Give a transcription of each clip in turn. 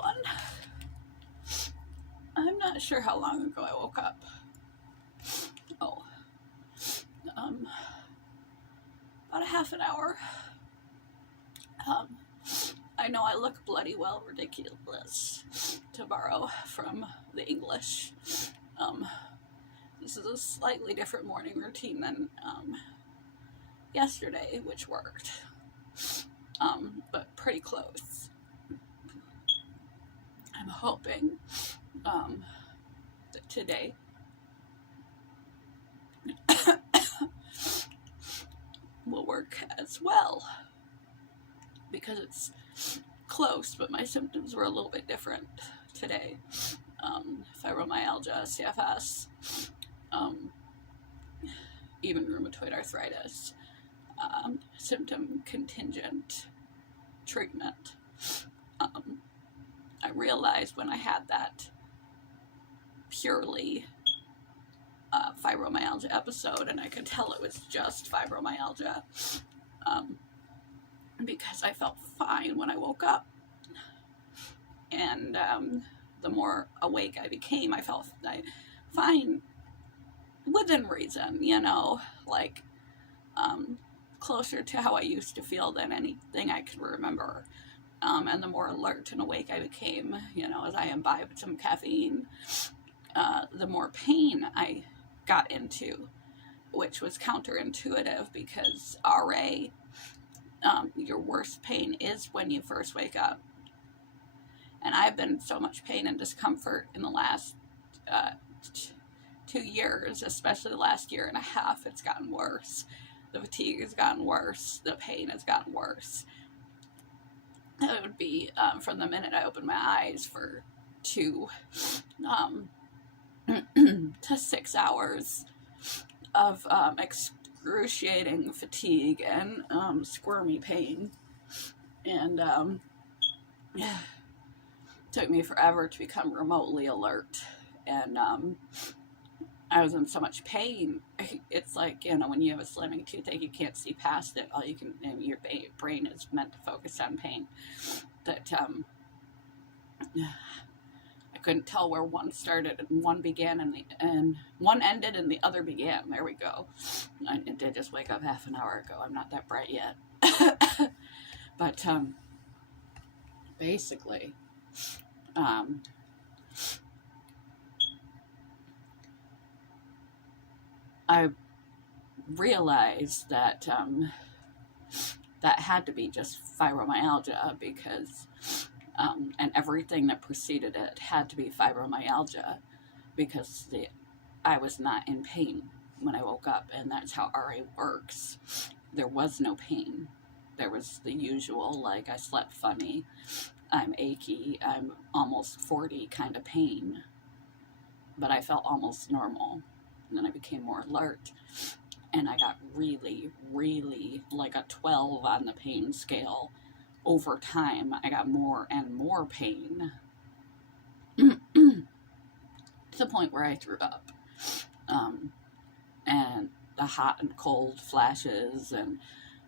everyone. I'm not sure how long ago I woke up. About a half an hour. I know I look bloody well ridiculous, to borrow from the English. This is a slightly different morning routine than yesterday, which worked, but pretty close. I'm hoping that today will work as well, because it's close, but my symptoms were a little bit different today. Fibromyalgia, CFS, even rheumatoid arthritis, symptom contingent treatment. I realized when I had that purely fibromyalgia episode, and I could tell it was just fibromyalgia, because I felt fine when I woke up, and the more awake I became, I felt fine within reason, you know, like closer to how I used to feel than anything I could remember. And the more alert and awake I became, you know, as I imbibed some caffeine, the more pain I got into, which was counterintuitive, because RA, your worst pain is when you first wake up. And I've been in so much pain and discomfort in the last 2 years, especially the last year and a half. It's gotten worse. The fatigue has gotten worse. The pain has gotten worse. It would be from the minute I opened my eyes for 2 to 6 hours of excruciating fatigue and squirmy pain. And it took me forever to become remotely alert. And I was in so much pain. It's like, you know, when you have a slamming toothache, you can't see past it. All you can, and your brain is meant to focus on pain. That I couldn't tell where one started and one began, and one ended and the other began. There we go. I did just wake up half an hour ago. I'm not that bright yet. But basically, I realized that that had to be just fibromyalgia, because and everything that preceded it had to be fibromyalgia, because I was not in pain when I woke up, and that's how RA works. There was no pain. There was the usual, like, I slept funny, I'm achy, I'm almost 40 kind of pain, but I felt almost normal. And then I became more alert, and I got really, really like a 12 on the pain scale. Over time, I got more and more pain, to the point where I threw up. And the hot and cold flashes and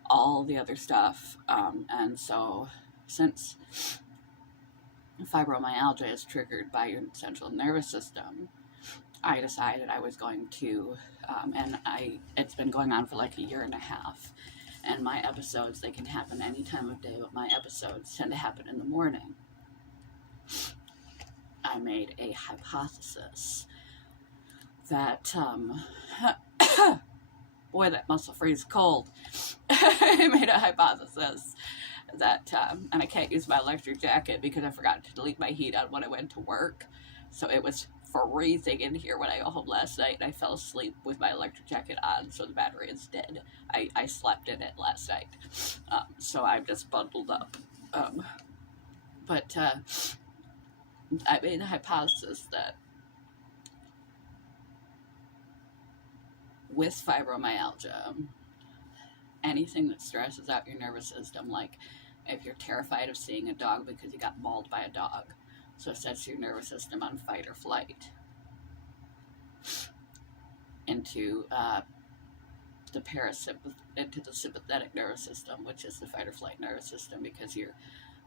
all the other stuff. And so, since fibromyalgia is triggered by your central nervous system, I decided I was going to, and it's been going on for like a year and a half, and my episodes, they can happen any time of day, but my episodes tend to happen in the morning. I made a hypothesis that, boy, that muscle freeze cold. I made a hypothesis that, and I can't use my electric jacket because I forgot to delete my heat on when I went to work, so it was freezing in here when I got home last night, and I fell asleep with my electric jacket on, so the battery is dead. I slept in it last night, so I'm just bundled up. But I made a hypothesis that with fibromyalgia, anything that stresses out your nervous system, like if you're terrified of seeing a dog because you got mauled by a dog, so it sets your nervous system on fight or flight, into the sympathetic nervous system, which is the fight or flight nervous system, because your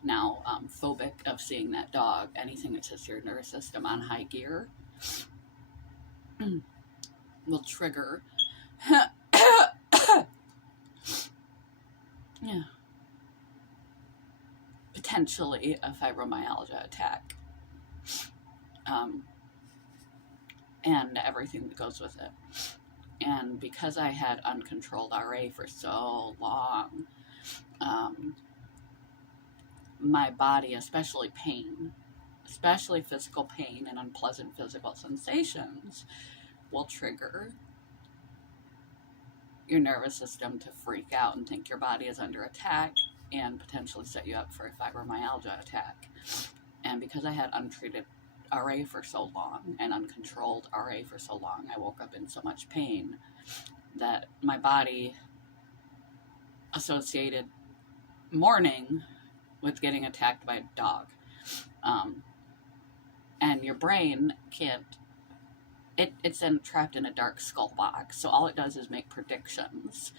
Now, phobic of seeing that dog, anything that sets your nervous system on high gear will trigger yeah, potentially a fibromyalgia attack, and everything that goes with it. And because I had uncontrolled RA for so long, my body, especially pain, especially physical pain and unpleasant physical sensations, will trigger your nervous system to freak out and think your body is under attack and potentially set you up for a fibromyalgia attack. And because I had untreated RA for so long and uncontrolled RA for so long, I woke up in so much pain that my body associated mourning with getting attacked by a dog. And your brain can't, it's then trapped in a dark skull box, so all it does is make predictions.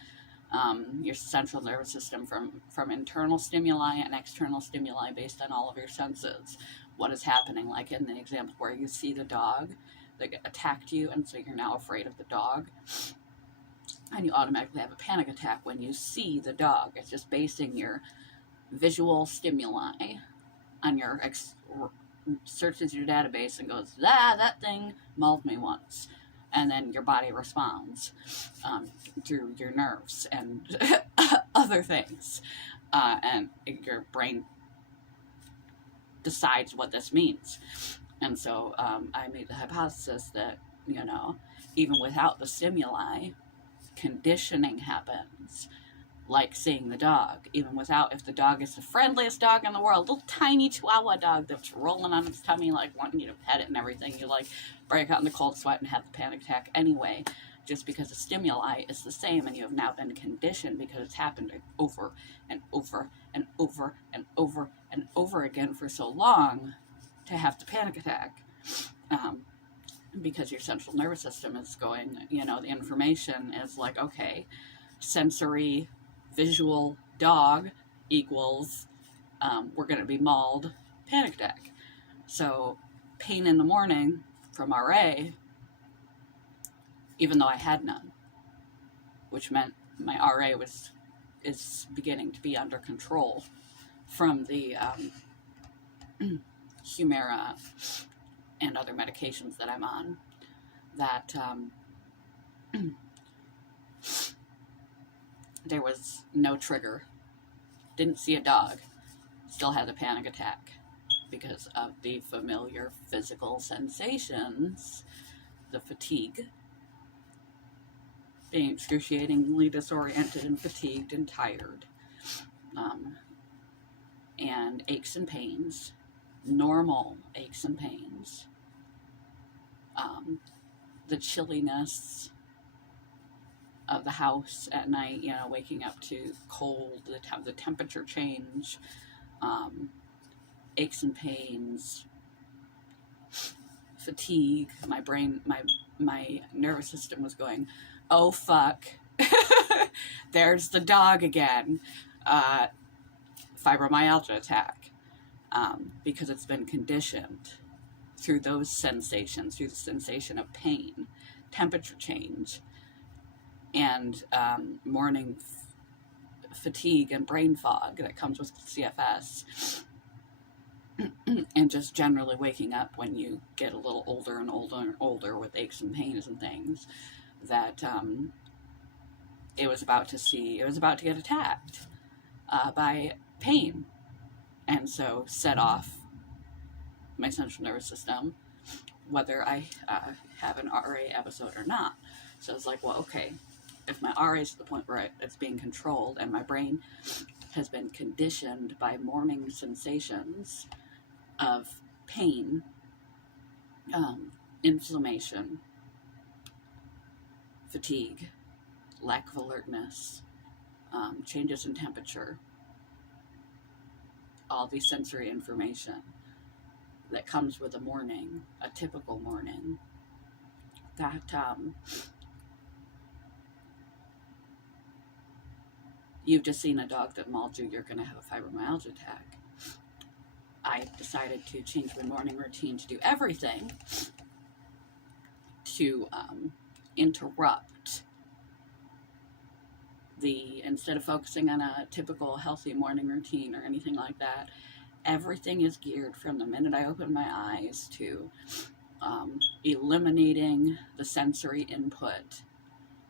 Your central nervous system from internal stimuli and external stimuli based on all of your senses. What is happening, like in the example where you see the dog that attacked you, and so you're now afraid of the dog, and you automatically have a panic attack when you see the dog. It's just basing your visual stimuli on your searches your database and goes, that thing mauled me once. And then your body responds through your nerves and other things. And your brain decides what this means. And so I made the hypothesis that, even without the stimuli, conditioning happens. Like seeing the dog, even without, if the dog is the friendliest dog in the world, little tiny Chihuahua dog that's rolling on its tummy, like wanting you to pet it and everything, you like break out in the cold sweat and have the panic attack anyway, just because the stimuli is the same, and you have now been conditioned because it's happened over and over and over and over and over again for so long to have the panic attack. Because your central nervous system is going, the information is like, okay, sensory visual dog equals we're going to be mauled, panic attack. So pain in the morning from RA, even though I had none, which meant my RA is beginning to be under control from the Humira and other medications that I'm on, that there was no trigger. Didn't see a dog. Still had a panic attack because of the familiar physical sensations, the fatigue, being excruciatingly disoriented and fatigued and tired, and aches and pains, normal aches and pains, the chilliness of the house at night, waking up to cold, the temperature change, aches and pains, fatigue. My brain, my nervous system was going, oh fuck, there's the dog again, fibromyalgia attack, because it's been conditioned through those sensations, through the sensation of pain, temperature change, and morning fatigue and brain fog that comes with CFS, and just generally waking up when you get a little older and older and older with aches and pains and things, that it was about to get attacked by pain, and so set off my central nervous system, whether I have an RA episode or not. So it's like, well, okay, if my RA is to the point where it's being controlled and my brain has been conditioned by morning sensations of pain, inflammation, fatigue, lack of alertness, changes in temperature, all the sensory information that comes with a morning, a typical morning, that you've just seen a dog that mauled you, you're going to have a fibromyalgia attack. I decided to change my morning routine to do everything to interrupt instead of focusing on a typical healthy morning routine or anything like that, everything is geared from the minute I open my eyes to eliminating the sensory input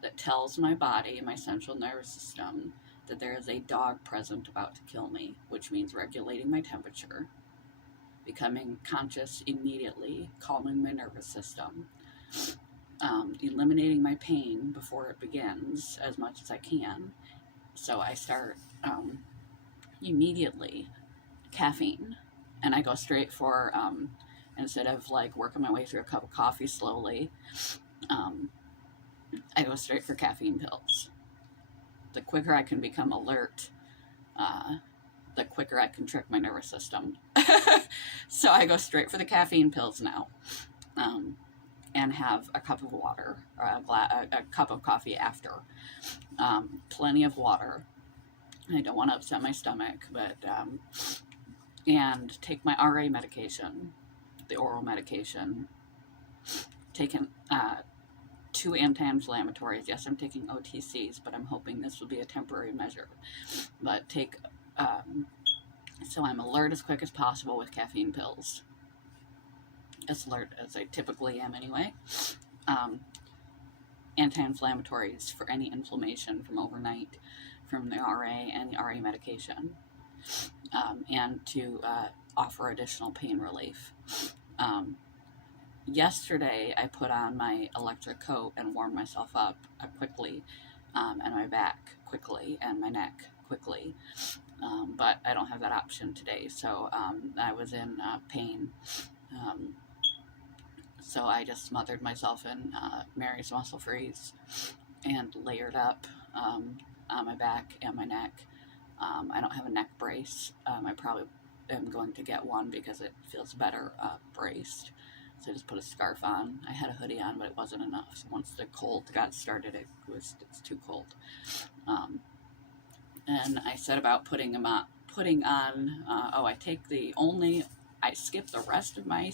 that tells my body, my central nervous system, that there is a dog present about to kill me, which means regulating my temperature, becoming conscious immediately, calming my nervous system, eliminating my pain before it begins as much as I can. So I start immediately caffeine, and I go straight for, instead of like working my way through a cup of coffee slowly, I go straight for caffeine pills. The quicker I can become alert, the quicker I can trick my nervous system. So I go straight for the caffeine pills now, and have a cup of water, or a cup of coffee after. Plenty of water. I don't want to upset my stomach, but and take my RA medication, the oral medication. Taking 2 anti-inflammatories. Yes, I'm taking OTCs, but I'm hoping this will be a temporary measure. But so I'm alert as quick as possible with caffeine pills. As alert as I typically am anyway. Anti-inflammatories for any inflammation from overnight from the RA and the RA medication. And to offer additional pain relief. Yesterday, I put on my electric coat and warmed myself up quickly, and my back quickly, and my neck quickly. But I don't have that option today, so I was in pain. So I just smothered myself in Mary's Muscle Freeze and layered up on my back and my neck. I don't have a neck brace. I probably am going to get one because it feels better braced. So I just put a scarf on. I had a hoodie on, but it wasn't enough. So once the cold got started, it's too cold. And I set about putting on, I skipped the rest of my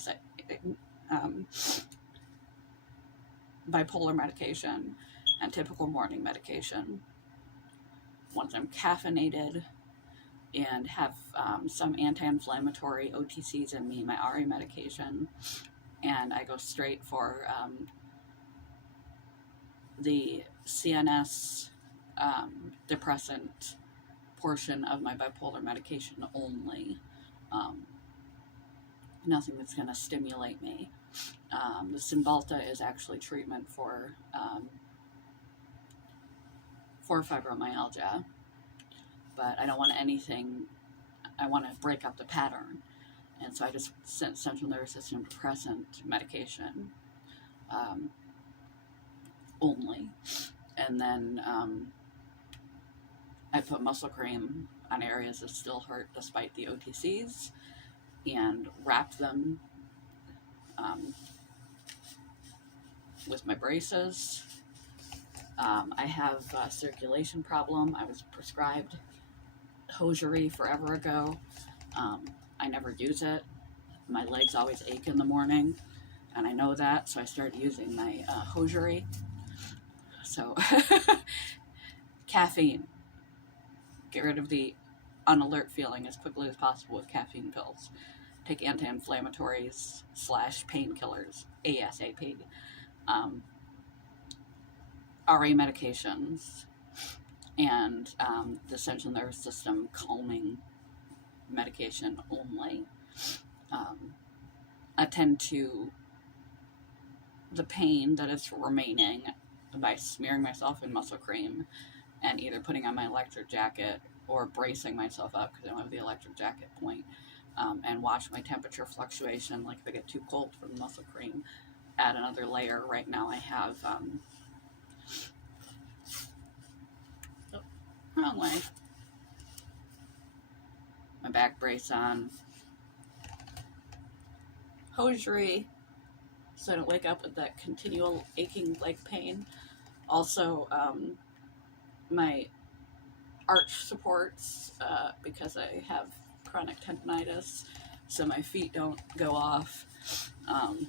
bipolar medication and typical morning medication. Once I'm caffeinated and have some anti-inflammatory OTCs in me, my RA medication, and I go straight for the CNS depressant portion of my bipolar medication only. Nothing that's going to stimulate me. The Cymbalta is actually treatment for fibromyalgia, but I don't want anything. I want to break up the pattern, and so I just sent central nervous system depressant medication only, and then I put muscle cream on areas that still hurt despite the OTCs, and wrap them with my braces. I have a circulation problem. I was prescribed hosiery forever ago. I never use it. My legs always ache in the morning, and I know that, so I started using my hosiery. So, caffeine. Get rid of the unalert feeling as quickly as possible with caffeine pills. Take anti-inflammatories / painkillers ASAP. RA medications and the central nervous system calming medication only. Attend to the pain that is remaining by smearing myself in muscle cream and either putting on my electric jacket or bracing myself up because I don't have the electric jacket point, and watch my temperature fluctuation. Like if I get too cold from the muscle cream, add another layer. Right now I have wrong way. My back brace on, hosiery, so I don't wake up with that continual aching leg pain. Also, my arch supports, because I have chronic tendonitis, so my feet don't go off. I'm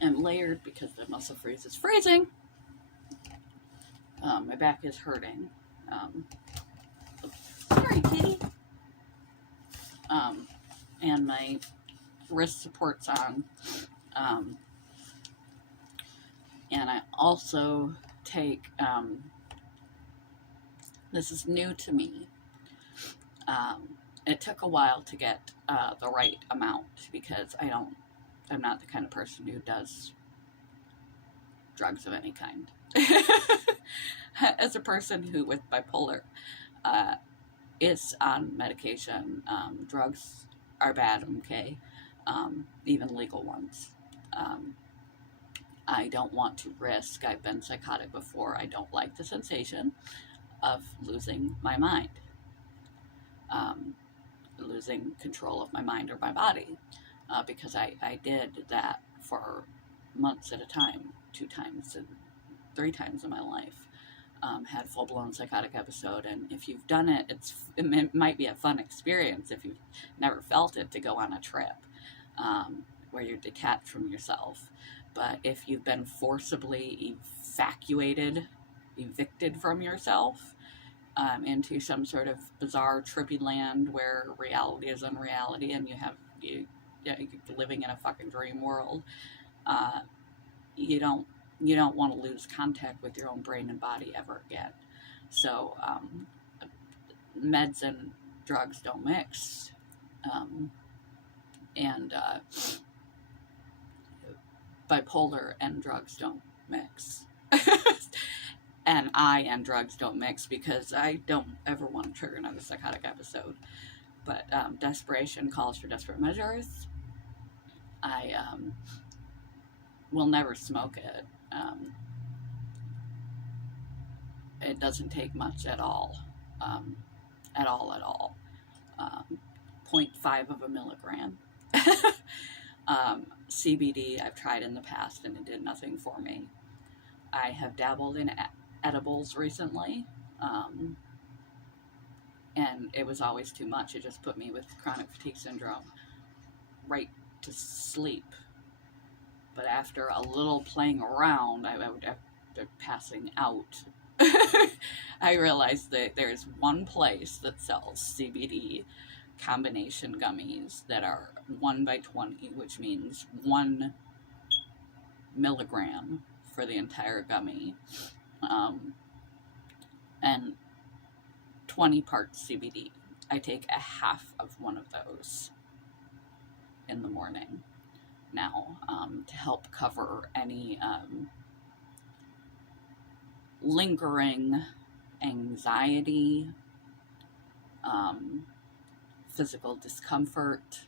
layered because the muscle freeze is freezing. My back is hurting. Sorry, kitty. And my wrist support's on. And I also take, this is new to me. It took a while to get the right amount because I'm not the kind of person who does drugs of any kind. As a person who with bipolar is on medication, drugs are bad, okay, even legal ones. I don't want to risk, I've been psychotic before, I don't like the sensation of losing my mind, losing control of my mind or my body, because I did that for months at a time, 2 times and 3 times in my life. Had full-blown psychotic episode, and if you've done it, it might be a fun experience if you've never felt it, to go on a trip where you're detached from yourself. But if you've been forcibly evicted from yourself into some sort of bizarre trippy land where reality is unreality, and you're living in a fucking dream world, you don't want to lose contact with your own brain and body ever again. So meds and drugs don't mix, and bipolar and drugs don't mix. And I and drugs don't mix because I don't ever want to trigger another psychotic episode. But desperation calls for desperate measures. I will never smoke it. It doesn't take much at all. At all. 0.5 of a milligram. CBD I've tried in the past and it did nothing for me. I have dabbled in edibles recently, and it was always too much. It just put me with chronic fatigue syndrome right to sleep. But after a little playing around, after passing out, I realized that there's one place that sells CBD combination gummies that are 1 by 20, which means 1 milligram for the entire gummy, and 20 parts CBD. I take a half of one of those in the morning now, to help cover any lingering anxiety, physical discomfort,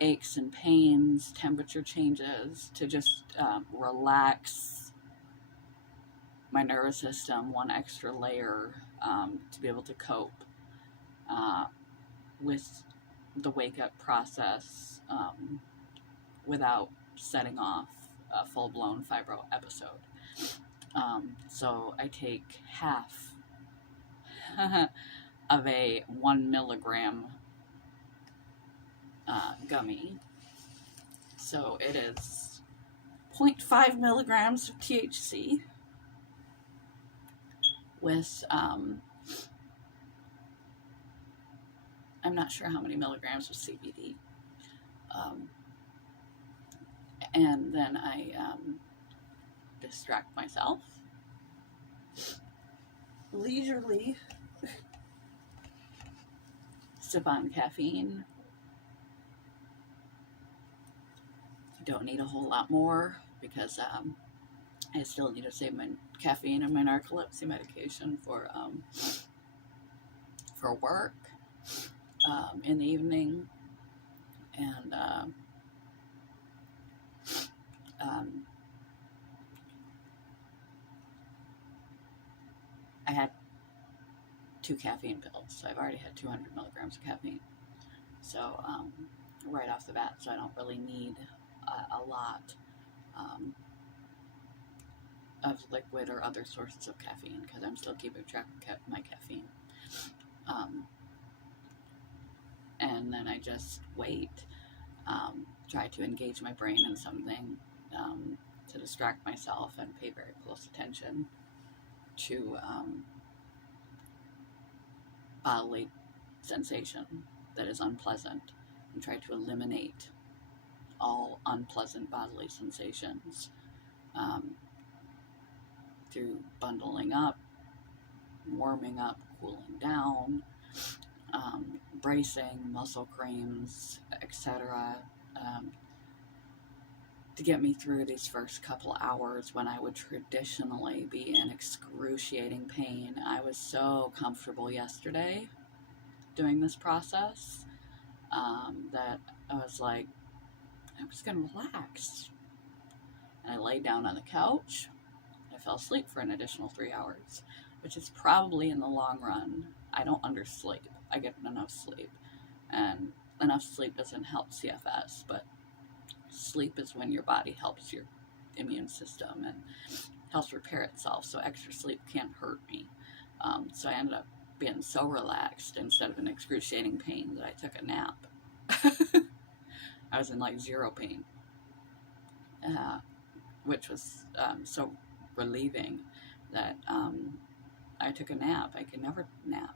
aches and pains, temperature changes, to just relax my nervous system one extra layer, to be able to cope with the wake-up process without setting off a full-blown fibro episode. So I take half of a 1 milligram gummy. So it is 0.5 milligrams of THC with, I'm not sure how many milligrams of CBD. And then I distract myself leisurely, sip on caffeine. Don't need a whole lot more because I still need to save my caffeine and my narcolepsy medication for work in the evening, and I had 2 caffeine pills, so I've already had 200 milligrams of caffeine. So right off the bat, so I don't really need a lot of liquid or other sources of caffeine because I'm still keeping track of my caffeine. And then I just wait, try to engage my brain in something to distract myself and pay very close attention to bodily sensation that is unpleasant, and try to eliminate all unpleasant bodily sensations through bundling up, warming up, cooling down, bracing, muscle creams, etc., to get me through these first couple hours when I would traditionally be in excruciating pain. I was so comfortable yesterday doing this process that I was like, I'm just going to relax. And I laid down on the couch. I fell asleep for an additional 3 hours, which is probably in the long run. I don't undersleep. I get enough sleep. And enough sleep doesn't help CFS, but sleep is when your body helps your immune system and helps repair itself, so extra sleep can't hurt me. So I ended up being so relaxed instead of in excruciating pain that I took a nap. I was in like zero pain, which was so relieving that I took a nap. I could never nap.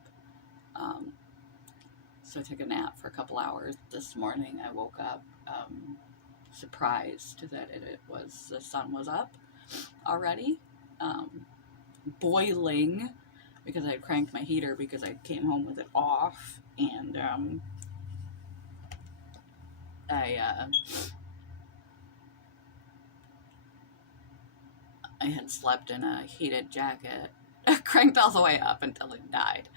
So I took a nap for a couple hours. This morning I woke up surprised that the sun was up already, boiling, because I had cranked my heater because I came home with it off, and I had slept in a heated jacket, cranked all the way up until it died.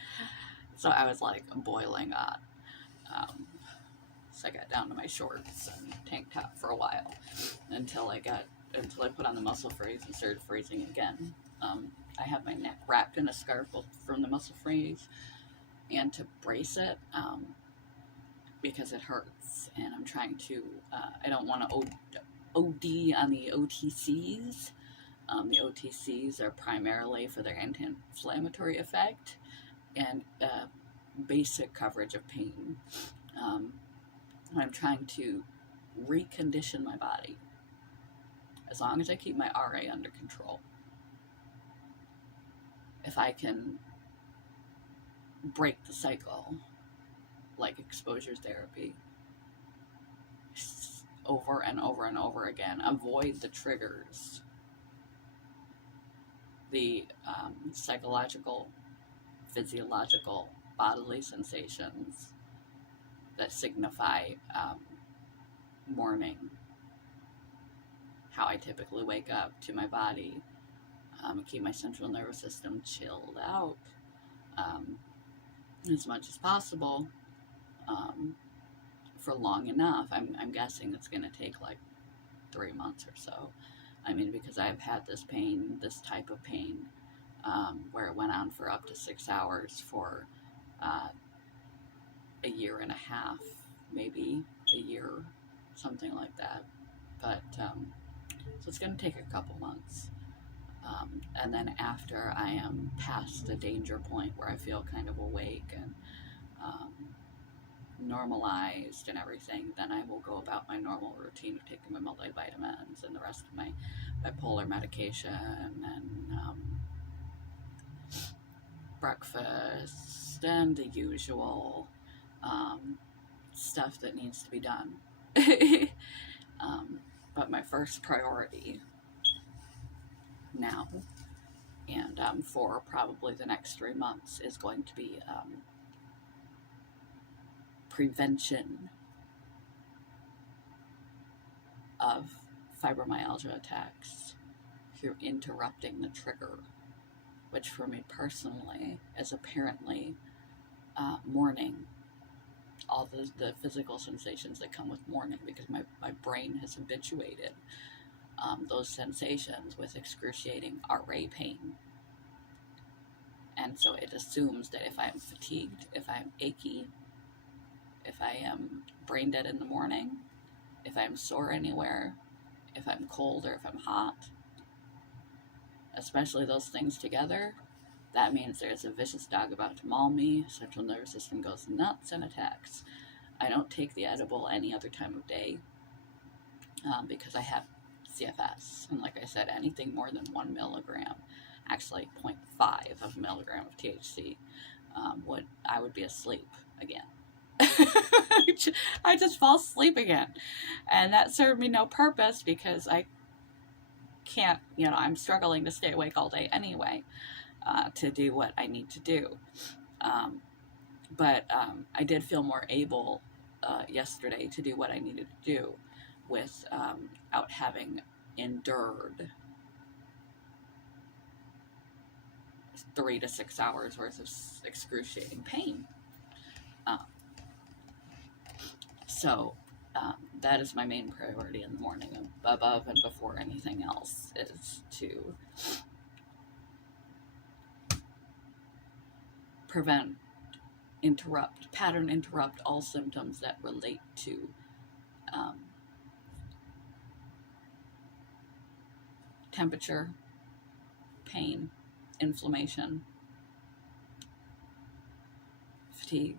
So I was like boiling hot. So I got down to my shorts and tank top for a while until I put on the muscle freeze and started freezing again. I have my neck wrapped in a scarf from the muscle freeze and to brace it because it hurts, and I'm trying to, I don't want to OD on the OTCs. The OTCs are primarily for their anti-inflammatory effect and basic coverage of pain. I'm trying to recondition my body as long as I keep my RA under control. If I can break the cycle, like exposure therapy, over and over and over again, avoid the triggers, the psychological, physiological, bodily sensations that signify morning, how I typically wake up to my body, keep my central nervous system chilled out as much as possible for long enough. I'm guessing it's going to take like 3 months or so. I mean, because I've had this pain, this type of pain, where it went on for up to 6 hours for a year and a half, maybe a year, something like that. But so it's going to take a couple months. And then after I am past the danger point where I feel kind of awake and normalized and everything, then I will go about my normal routine of taking my multivitamins and the rest of my bipolar medication and breakfast and the usual stuff that needs to be done. But my first priority now, and for probably the next 3 months, is going to be prevention of fibromyalgia attacks through interrupting the trigger, which for me personally is apparently mourning, all the physical sensations that come with mourning, because my brain has habituated those sensations with excruciating RA pain. And so it assumes that if I'm fatigued, if I'm achy, if I am brain dead in the morning, if I'm sore anywhere, if I'm cold or if I'm hot, especially those things together, That means there's a vicious dog about to maul me. Central nervous system goes nuts and attacks. I don't take the edible any other time of day because I have CFS. And like I said, anything more than 1 milligram, actually 0.5 of a milligram of THC, I would be asleep again. I just fall asleep again. And that served me no purpose because I can't, I'm struggling to stay awake all day anyway to do what I need to do. But I did feel more able yesterday to do what I needed to do without having endured 3 to 6 hours worth of excruciating pain. So that is my main priority in the morning, above and before anything else, is to pattern interrupt all symptoms that relate to temperature, pain, inflammation, fatigue,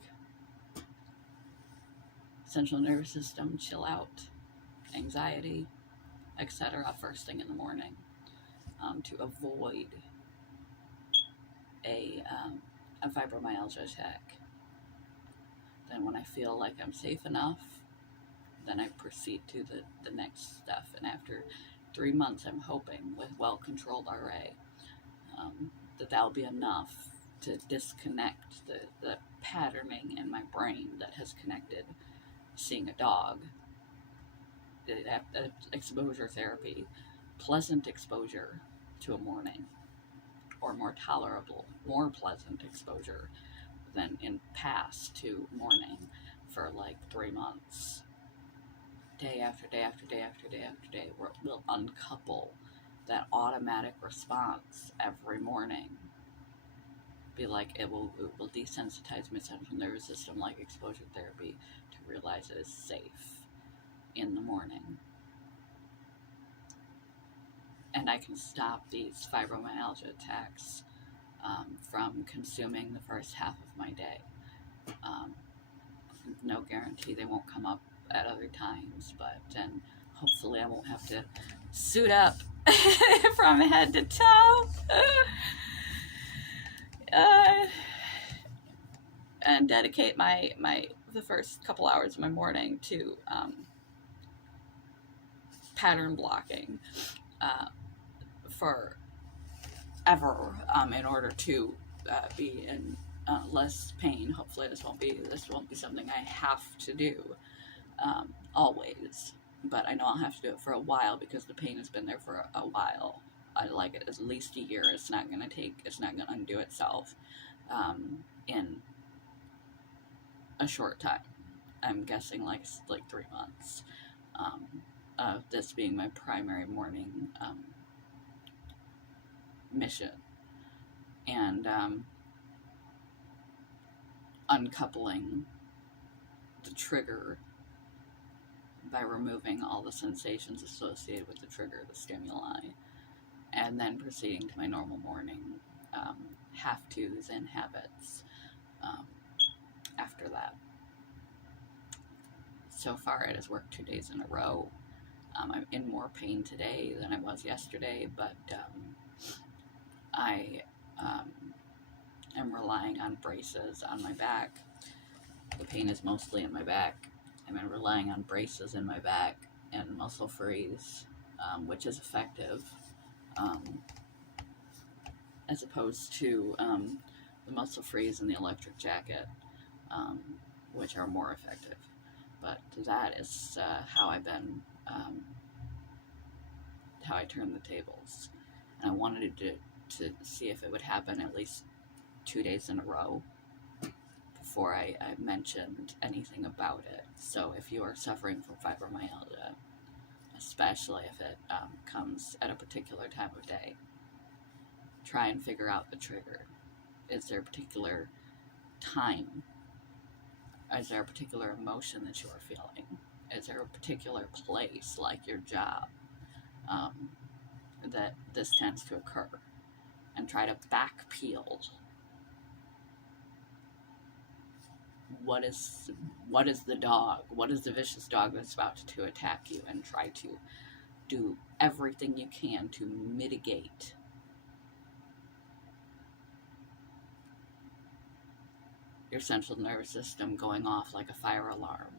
central nervous system, chill out, anxiety, etc. first thing in the morning, to avoid a fibromyalgia attack. Then when I feel like I'm safe enough, then I proceed to the next stuff. And after 3 months, I'm hoping, with well-controlled RA, that'll be enough to disconnect the patterning in my brain that has connected seeing a dog, exposure therapy, pleasant exposure to a morning, or more tolerable, more pleasant exposure than in past to morning, for like 3 months. Day after day after day after day after day, we'll uncouple that automatic response every morning. Be like, it will desensitize my central nervous system like exposure therapy to realize it is safe in the morning. And I can stop these fibromyalgia attacks from consuming the first half of my day. No guarantee they won't come up at other times, and hopefully I won't have to suit up from head to toe and dedicate the first couple hours of my morning to pattern blocking forever in order to be in less pain. Hopefully this won't be something I have to do always, but I know I'll have to do it for a while because the pain has been there for a while. I like it at least a year. It's not going to undo itself in a short time. I'm guessing like 3 months. This being my primary morning mission, and uncoupling the trigger by removing all the sensations associated with the trigger, the stimuli, and then proceeding to my normal morning have-tos and habits after that. So far it has worked 2 days in a row. I'm in more pain today than I was yesterday, but I am relying on braces on my back. The pain is mostly in my back. I'm relying on braces in my back and muscle freeze, which is effective, as opposed to the muscle freeze and the electric jacket, which are more effective. But that is how I've been, how I turned the tables. And I wanted to see if it would happen at least 2 days in a row before I mentioned anything about it. So if you are suffering from fibromyalgia, especially if it comes at a particular time of day, try and figure out the trigger. Is there a particular time? Is there a particular emotion that you are feeling? Is there a particular place, like your job, that this tends to occur? and try to back peel what is the dog, what is the vicious dog that's about to attack you, and try to do everything you can to mitigate your central nervous system going off like a fire alarm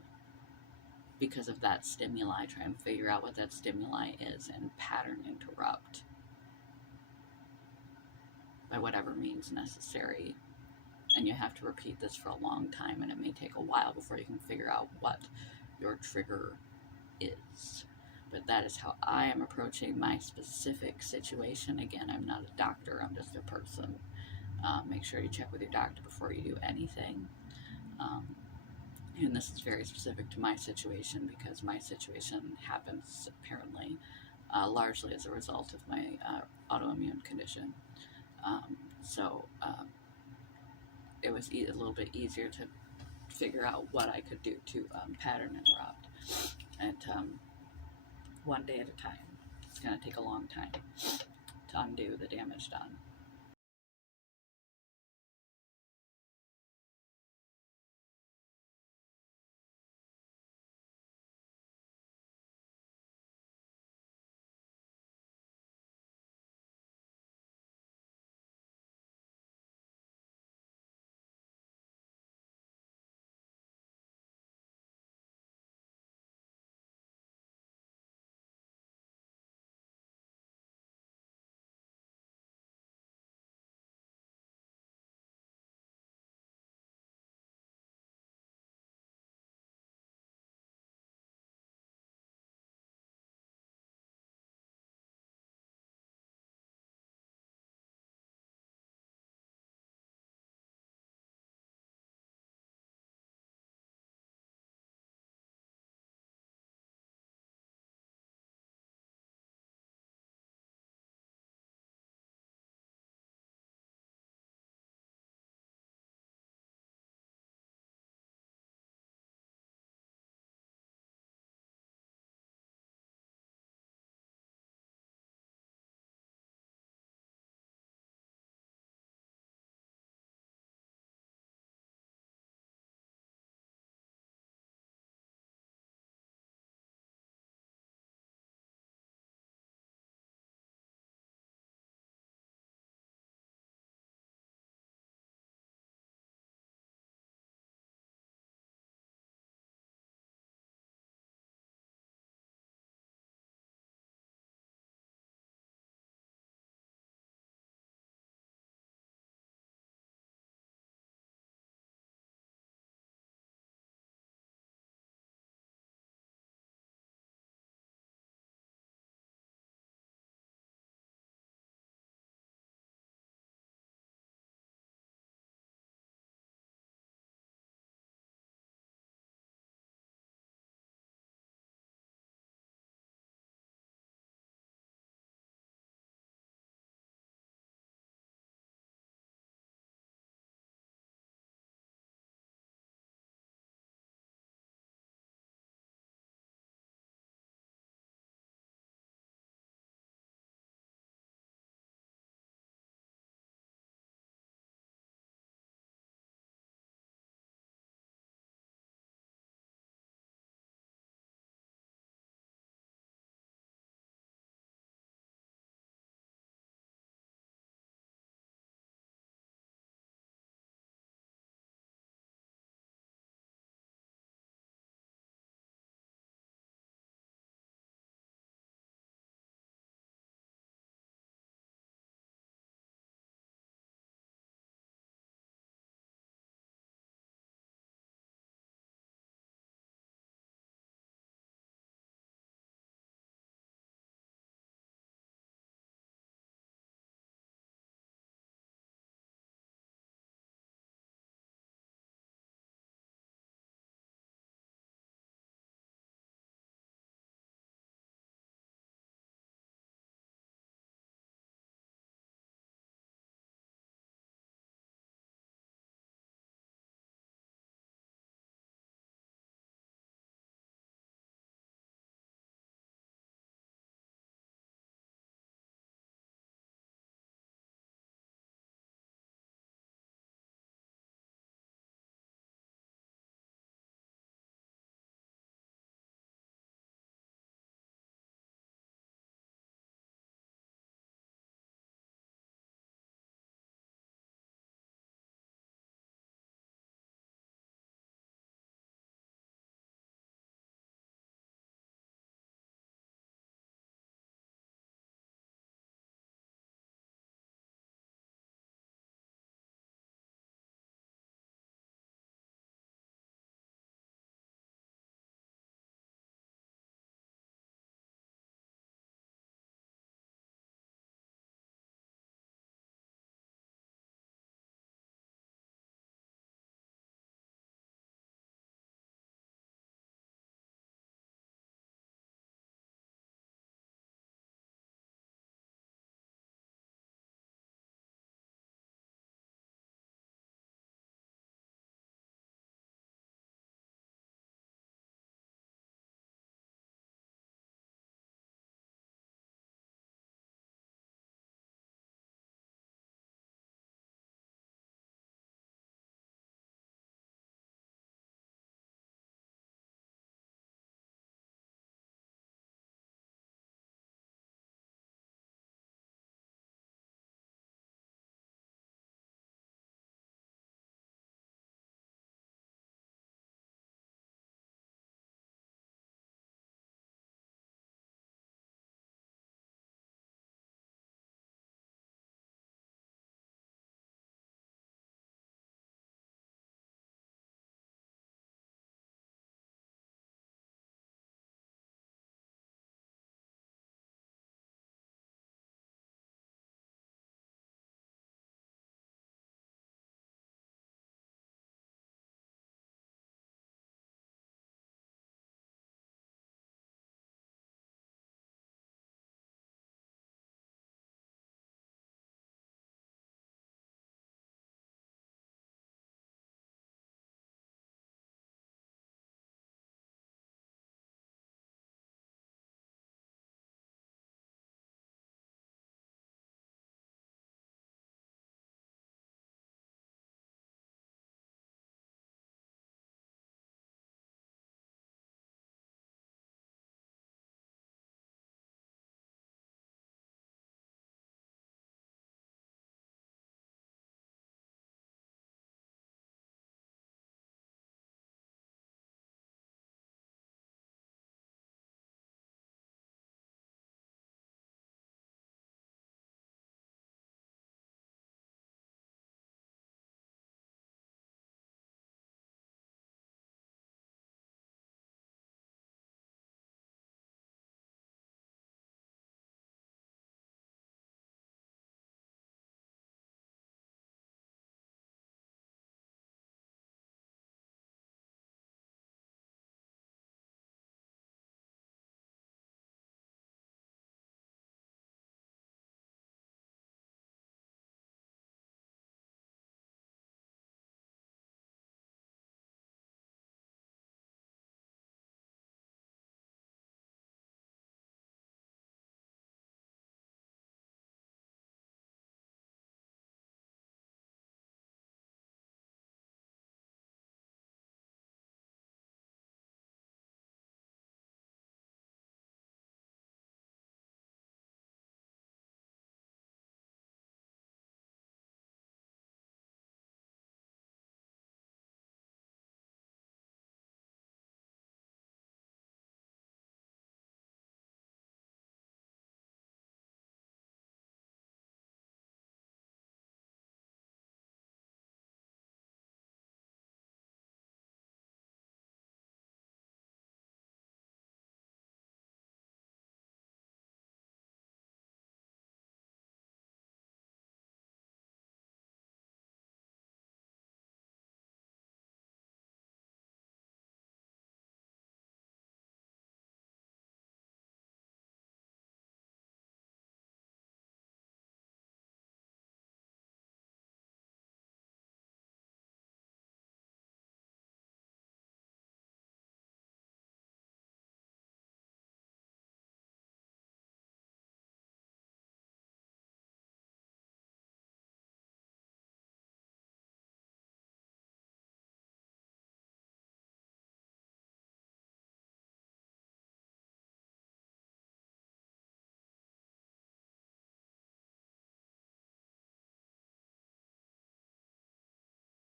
because of that stimuli. Try and figure out what that stimuli is and pattern interrupt by whatever means necessary. And you have to repeat this for a long time, and it may take a while before you can figure out what your trigger is. But that is how I am approaching my specific situation. Again, I'm not a doctor, I'm just a person. Make sure you check with your doctor before you do anything. And this is very specific to my situation because my situation happens apparently largely as a result of my autoimmune condition. So it was a little bit easier to figure out what I could do to pattern interrupt. And one day at a time. It's going to take a long time to undo the damage done.